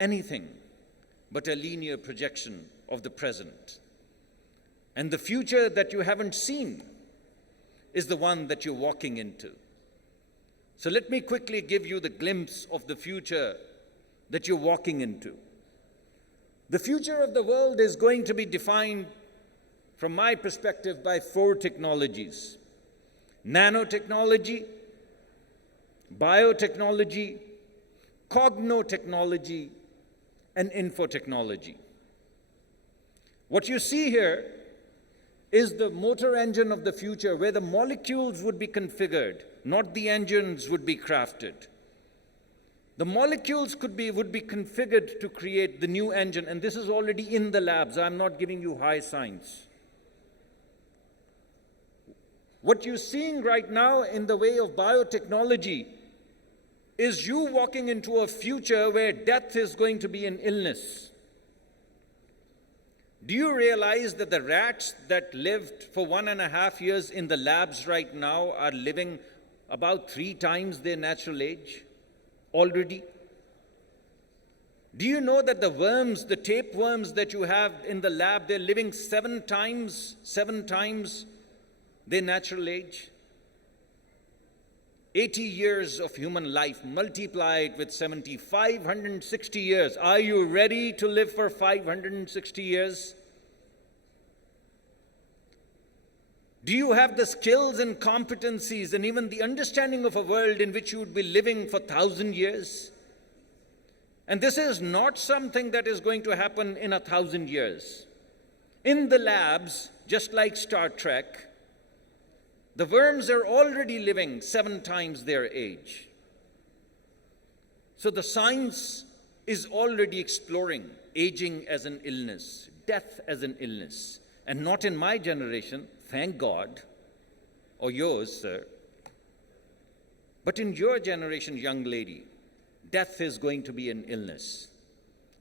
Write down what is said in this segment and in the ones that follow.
anything but a linear projection of the present. And the future that you haven't seen is the one that you're walking into. So let me quickly give you the glimpse of the future that you're walking into. The future of the world is going to be defined, from my perspective, by 4 technologies: nanotechnology, biotechnology, cognotechnology, and infotechnology. What you see here is the motor engine of the future, where the molecules would be configured, not the engines would be crafted. The molecules would be configured to create the new engine, and this is already in the labs. I'm not giving you high science. What you're seeing right now in the way of biotechnology is you walking into a future where death is going to be an illness. Do you realize that the rats that lived for 1.5 years in the labs right now are living about 3 times their natural age already? Do you know that the worms, the tapeworms that you have in the lab, they're living 7 times their natural age? 80 years of human life multiplied with 70, 560 years. Are you ready to live for 560 years? Do you have the skills and competencies and even the understanding of a world in which you would be living for 1,000 years? And this is not something that is going to happen in 1,000 years. In the labs, just like Star Trek, the worms are already living 7 times their age. So the science is already exploring aging as an illness, death as an illness. And not in my generation, thank God, or yours, sir. But in your generation, young lady, death is going to be an illness.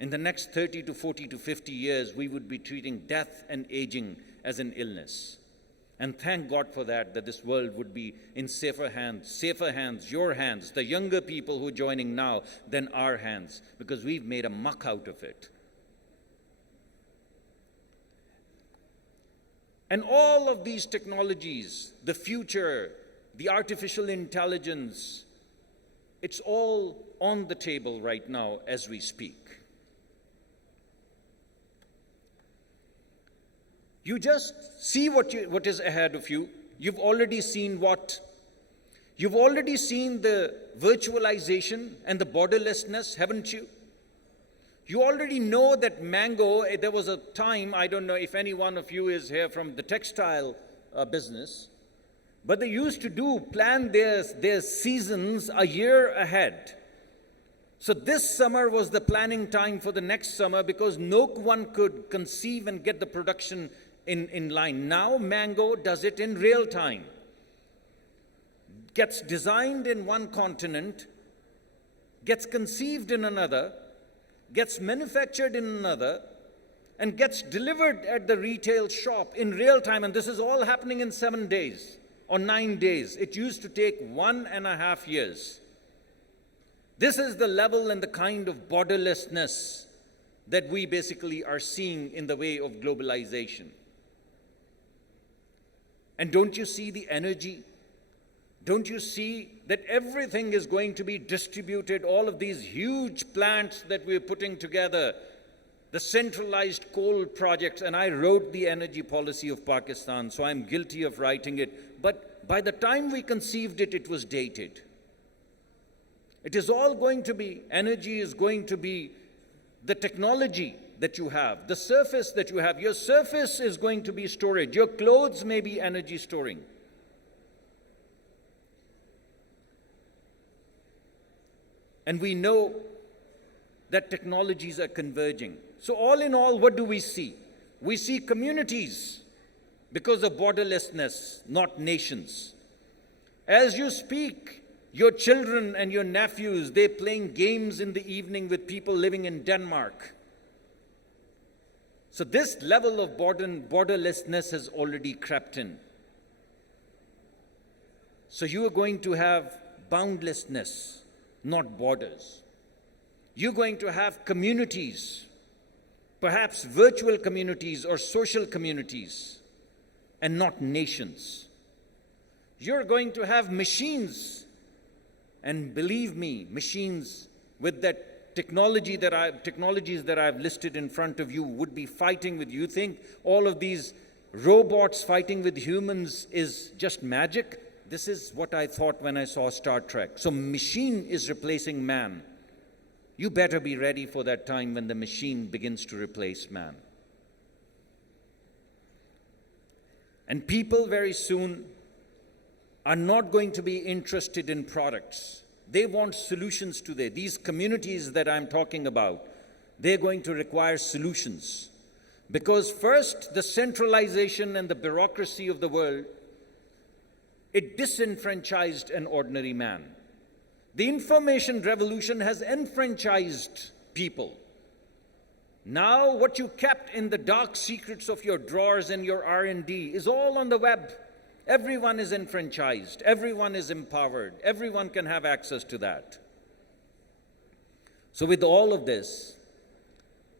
In the next 30 to 40 to 50 years, we would be treating death and aging as an illness. And thank God for that this world would be in safer hands, your hands, the younger people who are joining now, than our hands, because we've made a muck out of it. And all of these technologies, the future, the artificial intelligence, it's all on the table right now as we speak. You just see what is ahead of you. You've already seen what? You've already seen the virtualization and the borderlessness, haven't you? You already know that mango, there was a time, I don't know if any one of you is here from the textile business, but they used to plan their seasons a year ahead. So this summer was the planning time for the next summer because no one could conceive and get the production in line. Now mango does it in real time. Gets designed in one continent, gets conceived in another, gets manufactured in another, and gets delivered at the retail shop in real time. And this is all happening in 7 days or 9 days. It used to take 1.5 years. This is the level and the kind of borderlessness that we basically are seeing in the way of globalization. And don't you see the energy? Don't you see that everything is going to be distributed, all of these huge plants that we're putting together, the centralized coal projects, and I wrote the energy policy of Pakistan, so I'm guilty of writing it, but by the time we conceived it, it was dated. It is all going to be, energy is going to be the technology that you have, the surface that you have. Your surface is going to be storage. Your clothes may be energy storing. And we know that technologies are converging. So all in all, what do we see? We see communities because of borderlessness, not nations. As you speak, your children and your nephews, they're playing games in the evening with people living in Denmark. So this level of borderlessness has already crept in. So you are going to have boundlessness, not borders. You're going to have communities, perhaps virtual communities or social communities, and not nations. You're going to have machines, and believe me, machines with that technologies that I've listed in front of you would be fighting with you. You think all of these robots fighting with humans is just magic? This is what I thought when I saw Star Trek. So machine is replacing man. You better be ready for that time when the machine begins to replace man. And people very soon are not going to be interested in products. They want solutions to these communities that I'm talking about. They're going to require solutions. Because first, the centralization and the bureaucracy of the world, it disenfranchised an ordinary man. The information revolution has enfranchised people. Now what you kept in the dark secrets of your drawers and your R&D is all on the web. Everyone is enfranchised. Everyone is empowered. Everyone can have access to that. So with all of this,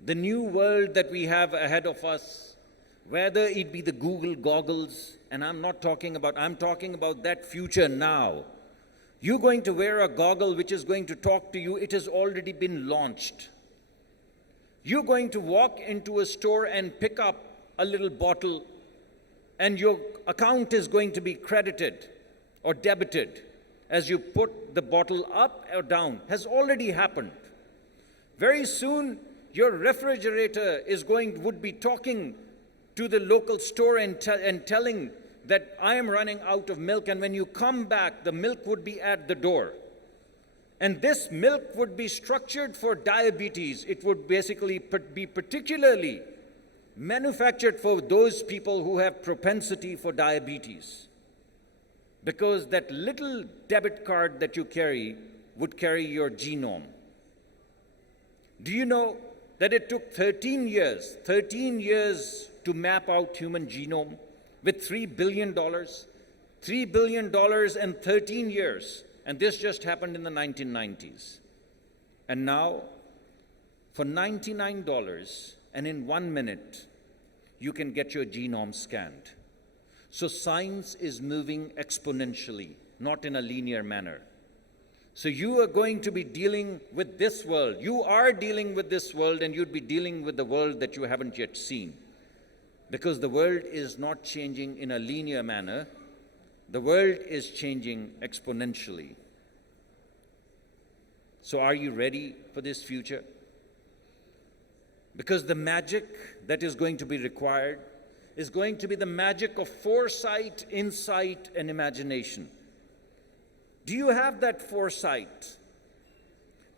the new world that we have ahead of us, whether it be the Google goggles, and I'm talking about that future now. You're going to wear a goggle which is going to talk to you. It has already been launched. You're going to walk into a store and pick up a little bottle, and your account is going to be credited or debited as you put the bottle up or down. Has already happened. Very soon, your refrigerator would be talking to the local store and telling that I am running out of milk, and when you come back, the milk would be at the door. And this milk would be structured for diabetes. It would basically be particularly manufactured for those people who have propensity for diabetes. Because that little debit card that you carry would carry your genome. Do you know that it took 13 years to map out human genome? With $3 billion, $3 billion and 13 years. And this just happened in the 1990s. And now, for $99 and in 1 minute, you can get your genome scanned. So science is moving exponentially, not in a linear manner. So you are going to be dealing with this world. You are dealing with this world, and you'd be dealing with the world that you haven't yet seen. Because the world is not changing in a linear manner. The world is changing exponentially. So are you ready for this future? Because the magic that is going to be required is going to be the magic of foresight, insight, and imagination. Do you have that foresight?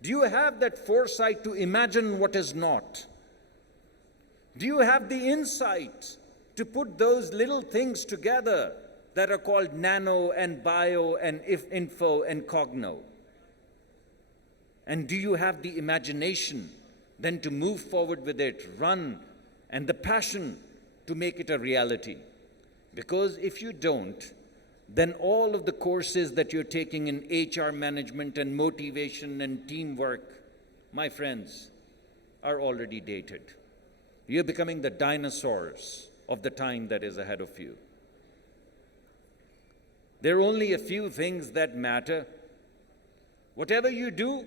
Do you have that foresight to imagine what is not? Do you have the insight to put those little things together that are called nano and bio and info and cogno? And do you have the imagination then to move forward with it, run, and the passion to make it a reality? Because if you don't, then all of the courses that you're taking in HR management and motivation and teamwork, my friends, are already dated. You're becoming the dinosaurs of the time that is ahead of you. There are only a few things that matter. Whatever you do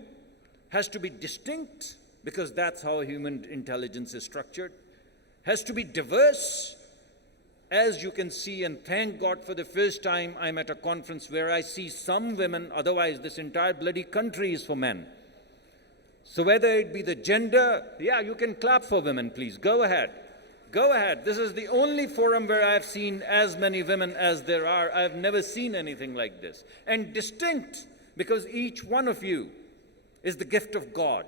has to be distinct, because that's how human intelligence is structured. Has to be diverse, as you can see, and thank God for the first time I'm at a conference where I see some women, otherwise this entire bloody country is for men. So whether it be the gender, yeah, you can clap for women, please. Go ahead. Go ahead. This is the only forum where I've seen as many women as there are. I've never seen anything like this. And distinct, because each one of you is the gift of God.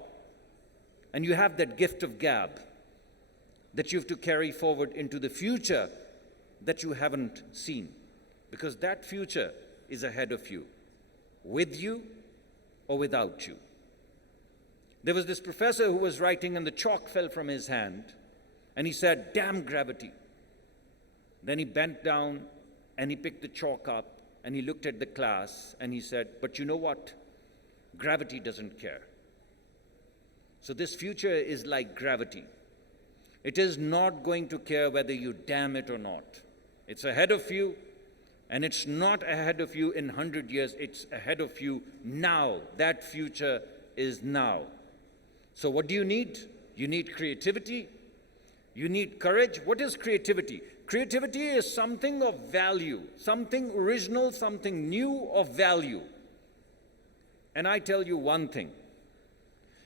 And you have that gift of gab that you have to carry forward into the future that you haven't seen. Because that future is ahead of you, with you or without you. There was this professor who was writing and the chalk fell from his hand and he said, "Damn gravity." Then he bent down and he picked the chalk up and he looked at the class and he said, "But you know what? Gravity doesn't care." So this future is like gravity. It is not going to care whether you dam it or not. It's ahead of you, and it's not ahead of you in 100 years, it's ahead of you now. That future is now. So what do you need? You need creativity. You need courage. What is creativity? Creativity is something of value, something original, something new of value. And I tell you one thing.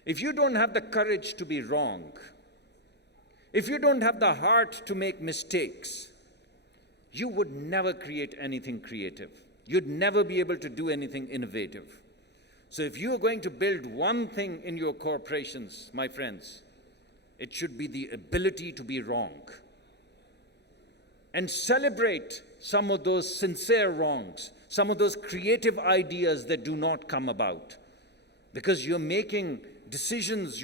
If you don't have the courage to be wrong, if you don't have the heart to make mistakes, you would never create anything creative. You'd never be able to do anything innovative. So if you are going to build one thing in your corporations, my friends, it should be the ability to be wrong. And celebrate some of those sincere wrongs, some of those creative ideas that do not come about. Because you're making decisions,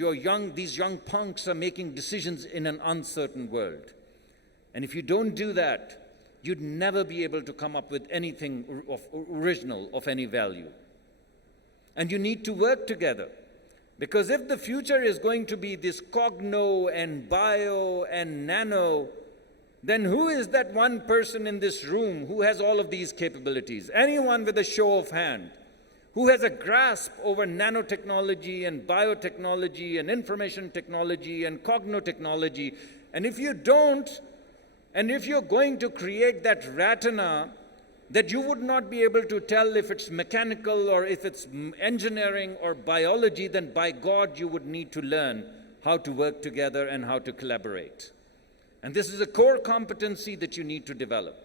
these young punks are making decisions in an uncertain world. And if you don't do that, you'd never be able to come up with anything original of any value. And you need to work together. Because if the future is going to be this cogno and bio and nano, then who is that one person in this room who has all of these capabilities? Anyone with a show of hand who has a grasp over nanotechnology and biotechnology and information technology and cognotechnology. And if you don't, and if you're going to create that retina that you would not be able to tell if it's mechanical or if it's engineering or biology, then by God, you would need to learn how to work together and how to collaborate. And this is a core competency that you need to develop.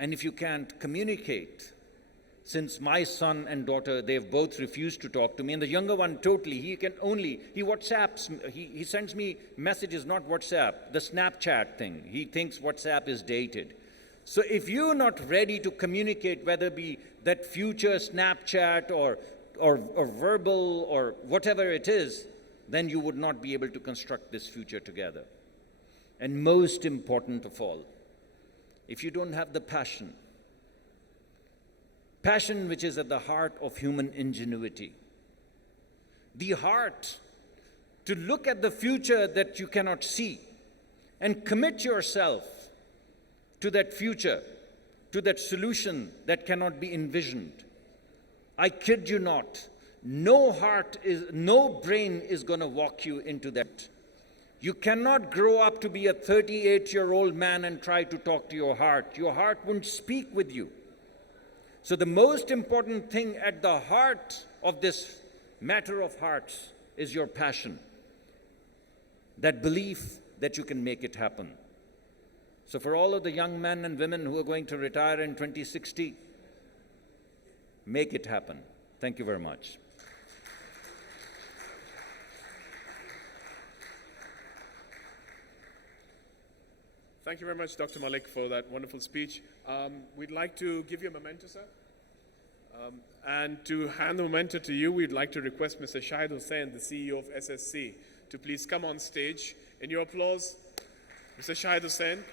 And if you can't communicate, since my son and daughter, they've both refused to talk to me, and the younger one totally, he WhatsApps, he sends me messages, not WhatsApp, the Snapchat thing. He thinks WhatsApp is dated. So if you're not ready to communicate, whether it be that future Snapchat or verbal or whatever it is, then you would not be able to construct this future together. And most important of all, if you don't have the passion which is at the heart of human ingenuity, the heart to look at the future that you cannot see and commit yourself to that future, to that solution that cannot be envisioned. I kid you not, no brain is going to walk you into that. You cannot grow up to be a 38-year-old man and try to talk to your heart. Your heart won't speak with you. So the most important thing at the heart of this matter of hearts is your passion, that belief that you can make it happen. So for all of the young men and women who are going to retire in 2060, make it happen. Thank you very much. Thank you very much, Dr. Malik, for that wonderful speech. We'd like to give you a memento, sir. And to hand the memento to you, we'd like to request Mr. Shahid Hussain, the CEO of SSC, to please come on stage. In your applause, Mr. Shahid Hussain.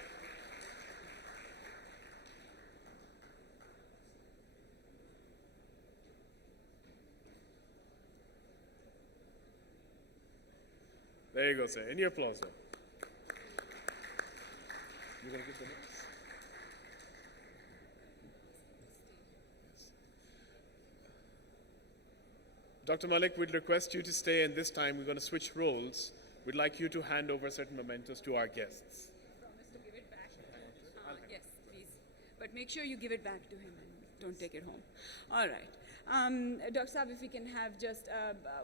There you go, sir. In your applause, sir. You're going to give the next? Dr. Malik, we'd request you to stay, and this time we're going to switch roles. We'd like you to hand over certain mementos to our guests. Promise to give it back. Yes, please. But make sure you give it back to him and don't take it home. All right. Dr. Saab, if we can have just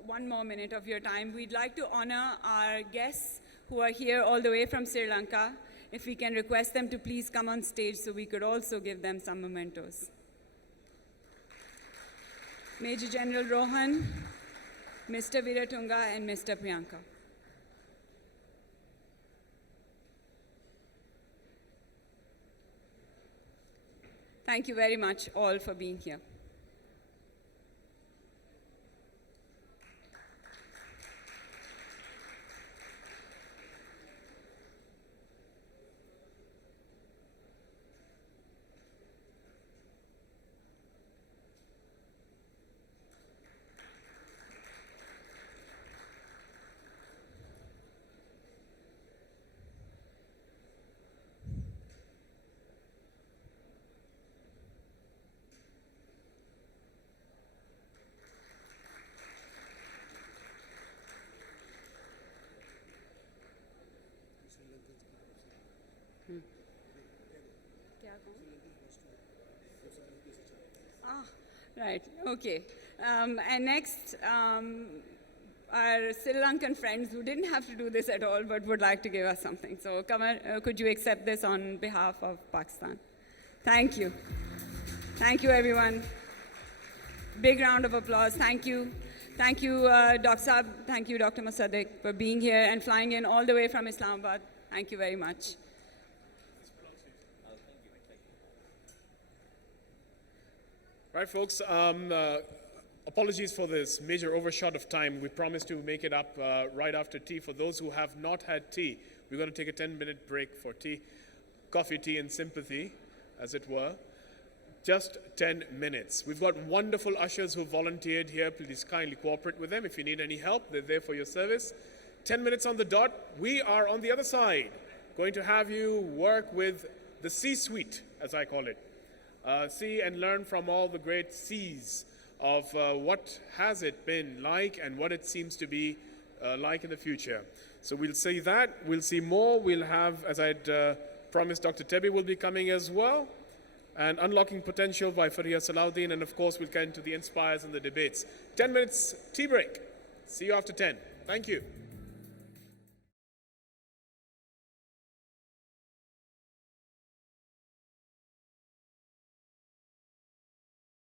one more minute of your time. We'd like to honor our guests who are here all the way from Sri Lanka. If we can request them to please come on stage so we could also give them some mementos. Major General Rohan, Mr. Viratunga, and Mr. Priyanka. Thank you very much all for being here. Ah, right, okay. And next, our Sri Lankan friends who didn't have to do this at all but would like to give us something. So, Kamal, could you accept this on behalf of Pakistan? Thank you. Thank you, everyone. Big round of applause. Thank you. Thank you, Dr. Saab. Thank you, Dr. Mossadegh, for being here and flying in all the way from Islamabad. Thank you very much. Right, folks. Apologies for this major overshot of time. We promised to make it up right after tea. For those who have not had tea, we're going to take a 10-minute break for tea, coffee, tea, and sympathy, as it were. Just 10 minutes. We've got wonderful ushers who volunteered here. Please kindly cooperate with them. If you need any help, they're there for your service. 10 minutes on the dot. We are on the other side, going to have you work with the C-suite, as I call it. See and learn from all the great C's of what has it been like and what it seems to be like in the future. So we'll see that. We'll see more. We'll have, as I'd promised, Dr. Tebi will be coming as well. And Unlocking Potential by Fariha Salahuddin. And of course, we'll get into the inspires and the debates. 10 minutes tea break. See you after 10. Thank you.